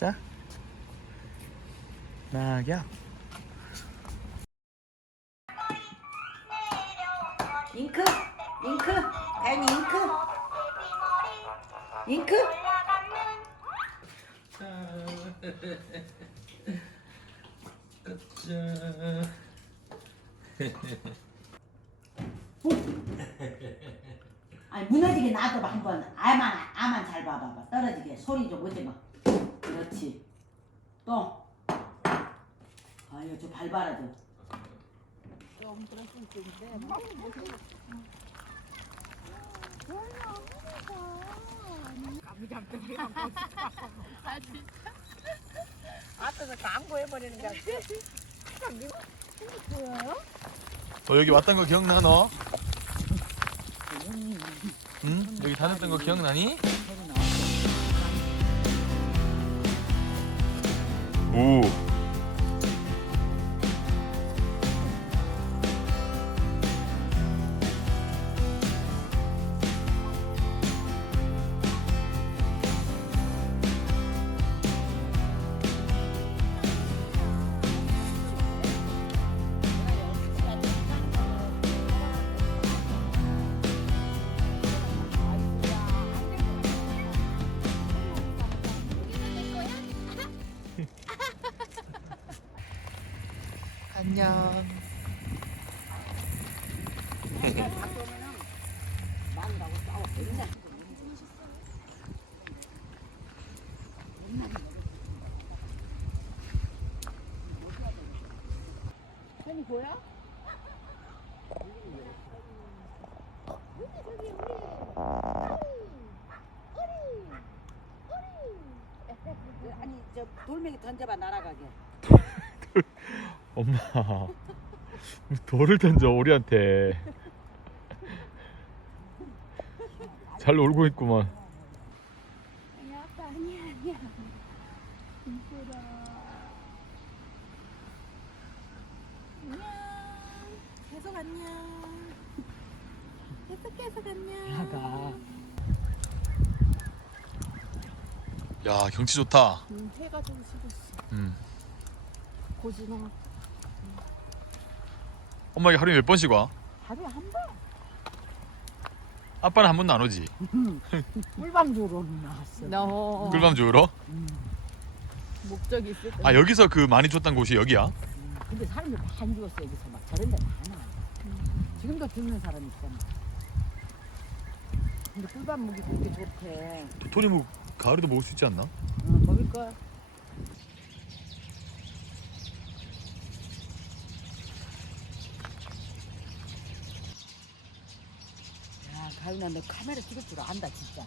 자. 낙엽. 잉크 잉크 가연이 잉크. 잉크? 아니 무너지게 놔둬봐 한번. 아만 아만 잘 봐봐봐. 떨어지게 소리 좀 오지 마 그렇지 또 아유 저 밟아라 거너 여기 왔던 거 기억나 너? 응? 여기 다녔던 거 기억나니? 오. 안녕. 던져봐 날아가게 엄마. 돌을 던져 우리한테. 잘 놀고 있구만. 아니야 아빠 아니야 아니야 이쁘다 안녕 계속 안녕 계속 계속 안녕 나가 야 경치 좋다. 음, 해가 좀 지고 있어 음. 고진아 엄마 이게 하루에 몇 번씩 와? 하루에 한 번. 아빠는 한 번도 안 오지. 꿀밤 주러 나왔어. 너. 꿀밤 주우러? 목적이 있을 때아 여기서 그 많이 줬던 곳이 여기야? 음, 근데 사람들 많이 죽었어 여기서 막. 저런 데 많아. 지금도 죽는 사람 있잖아. 근데 꿀밤 무기 그렇게 좋대. 도토리 묵 가을에도 먹을 수 있지 않나? 응, 먹을 거야 가윤아 너 카메라 찍을 줄 안다 진짜.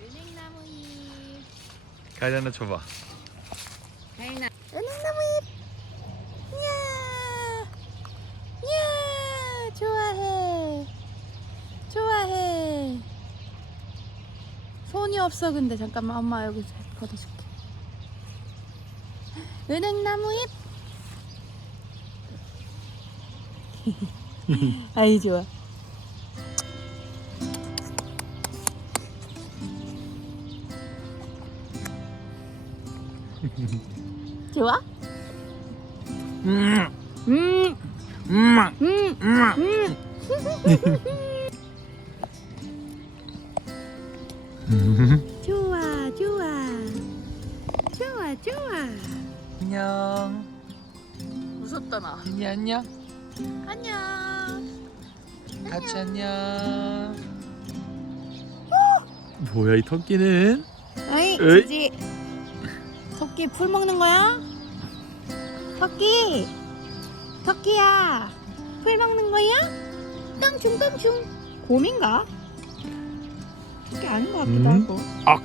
은행나무 잎. 가위 하나 줘봐. 은행나무 잎. 이야. 이야. 좋아해 좋아해 손이 없어. 근데 잠깐만 엄마 여기 걷어줄게. 은행나무 잎? 아이 좋아. 좋아? 음, 음, 음, 음, 음. 좋아, 좋아, 좋아, 좋아. 안녕. 무섭다 나. 민이 안녕. 안녕. 같이 안녕. 뭐야 이 토끼는? 어이, 에이. 지지. 토끼 풀 먹는 거야? 토끼, 토끼야, 풀 먹는 거야? 똥충 똥충. 곰인가? 토끼 아닌 것 같기도 음? 하고. 아.